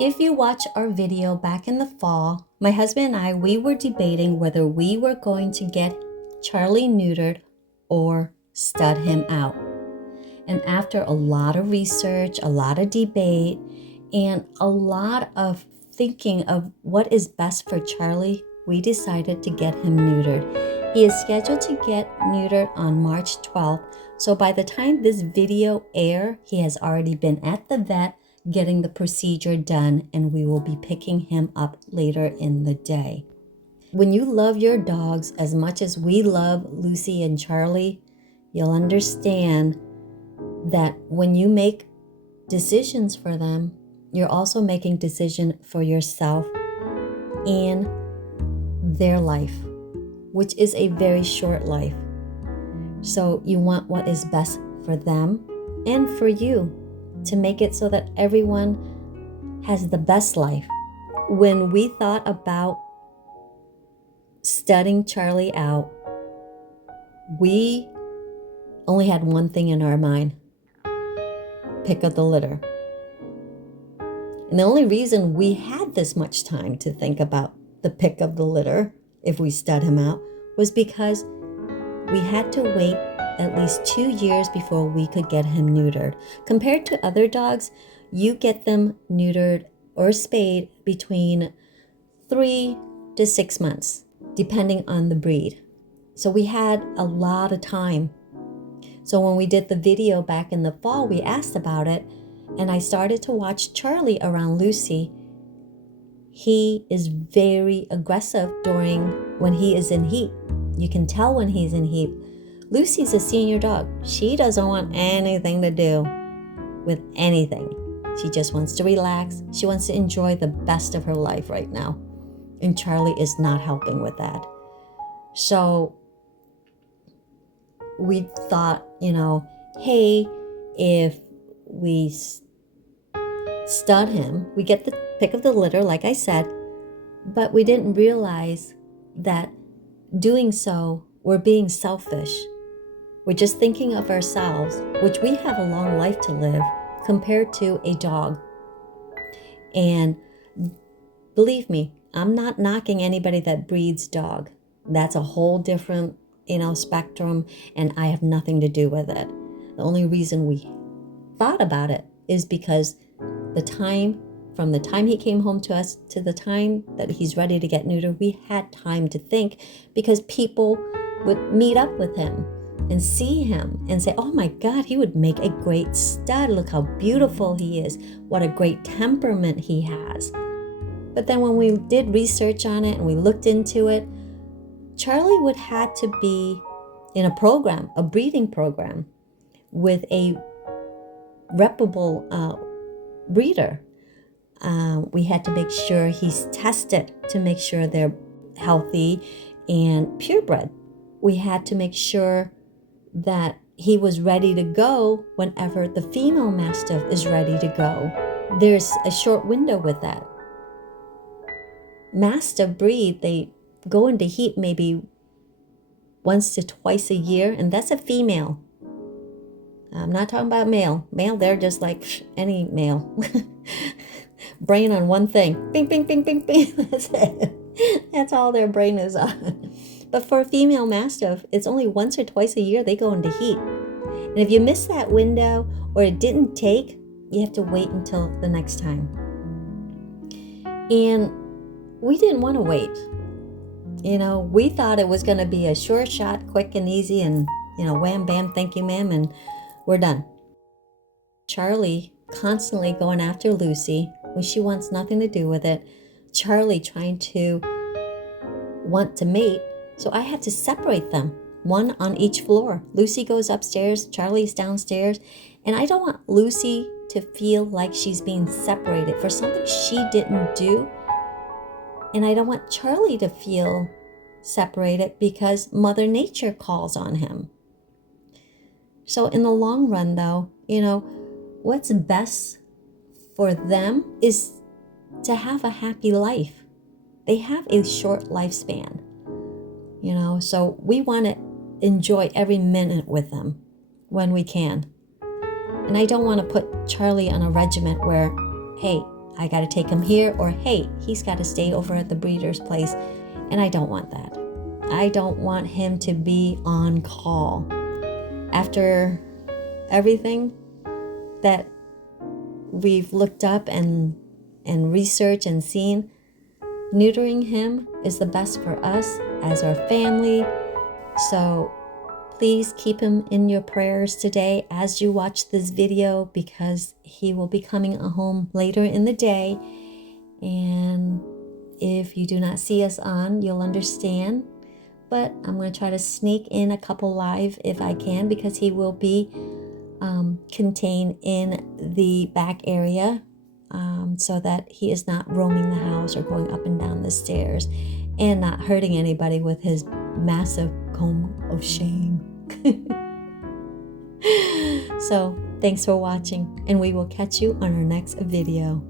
If you watch our video back in the fall, my husband and I, we were debating whether we were going to get Charlie neutered or stud him out. And after a lot of research, a lot of debate, and a lot of thinking of what is best for Charlie, we decided to get him neutered. He is scheduled to get neutered on March 12th. So by the time this video airs, he has already been at the vet getting the procedure done, and we will be picking him up later in the day. When you love your dogs as much as we love Lucy and Charlie, you'll understand that when you make decisions for them, you're also making decision for yourself and their life, which is a very short life. So you want what is best for them and for you, to make it so that everyone has the best life. When we thought about studying Charlie out, we only had one thing in our mind: pick up the litter. And the only reason we had this much time to think about the pick of the litter, if we stud him out, was because we had to wait at least 2 years before we could get him neutered. Compared to other dogs, you get them neutered or spayed between 3 to 6 months, depending on the breed. So we had a lot of time. So when we did the video back in the fall, we asked about it, and I started to watch Charlie around Lucy. He is very aggressive when he is in heat. You can tell when he's in heat. Lucy's a senior dog. She doesn't want anything to do with anything. She just wants to relax. She wants to enjoy the best of her life right now. And Charlie is not helping with that. So we thought, hey, if we stud him, we get the pick of the litter, like I said, but we didn't realize that doing so, we're being selfish. We're just thinking of ourselves, which we have a long life to live compared to a dog. And believe me, I'm not knocking anybody that breeds dog. That's a whole different, spectrum, and I have nothing to do with it. The only reason we thought about it is because from the time he came home to us to the time that he's ready to get neutered, we had time to think, because people would meet up with him and see him and say, oh my God, he would make a great stud. Look how beautiful he is. What a great temperament he has. But then when we did research on it and we looked into it, Charlie would have to be in a breeding program with a reputable breeder. We had to make sure he's tested to make sure they're healthy and purebred. We had to make sure that he was ready to go whenever the female mastiff is ready to go. There's a short window with that. Mastiff breed, they go into heat maybe once to twice a year, and that's a female. I'm not talking about male. Male, they're just like any male. Brain on one thing. Bing, bing, bing, bing, bing. That's it. That's all their brain is on. But for a female mastiff, it's only once or twice a year they go into heat. And if you miss that window or it didn't take, you have to wait until the next time. And we didn't want to wait. We thought it was going to be a sure shot, quick and easy, and, wham, bam, thank you, ma'am, and we're done. Charlie constantly going after Lucy when she wants nothing to do with it. Charlie trying to want to mate. So I had to separate them, one on each floor. Lucy goes upstairs, Charlie's downstairs, and I don't want Lucy to feel like she's being separated for something she didn't do. And I don't want Charlie to feel separated because Mother Nature calls on him. So in the long run, though, what's best for them is to have a happy life. They have a short lifespan, so we want to enjoy every minute with them when we can. And I don't want to put Charlie on a regimen where hey, I got to take him here, or hey, he's got to stay over at the breeder's place. And I don't want that. I don't want him to be on call. After everything that we've looked up and researched and seen, neutering him is the best for us as our family. So please keep him in your prayers today as you watch this video, because he will be coming home later in the day. And if you do not see us on, you'll understand. But I'm going to try to sneak in a couple live if I can, because he will be contained in the back area, so that he is not roaming the house or going up and down the stairs and not hurting anybody with his massive comb of shame. So thanks for watching, and we will catch you on our next video.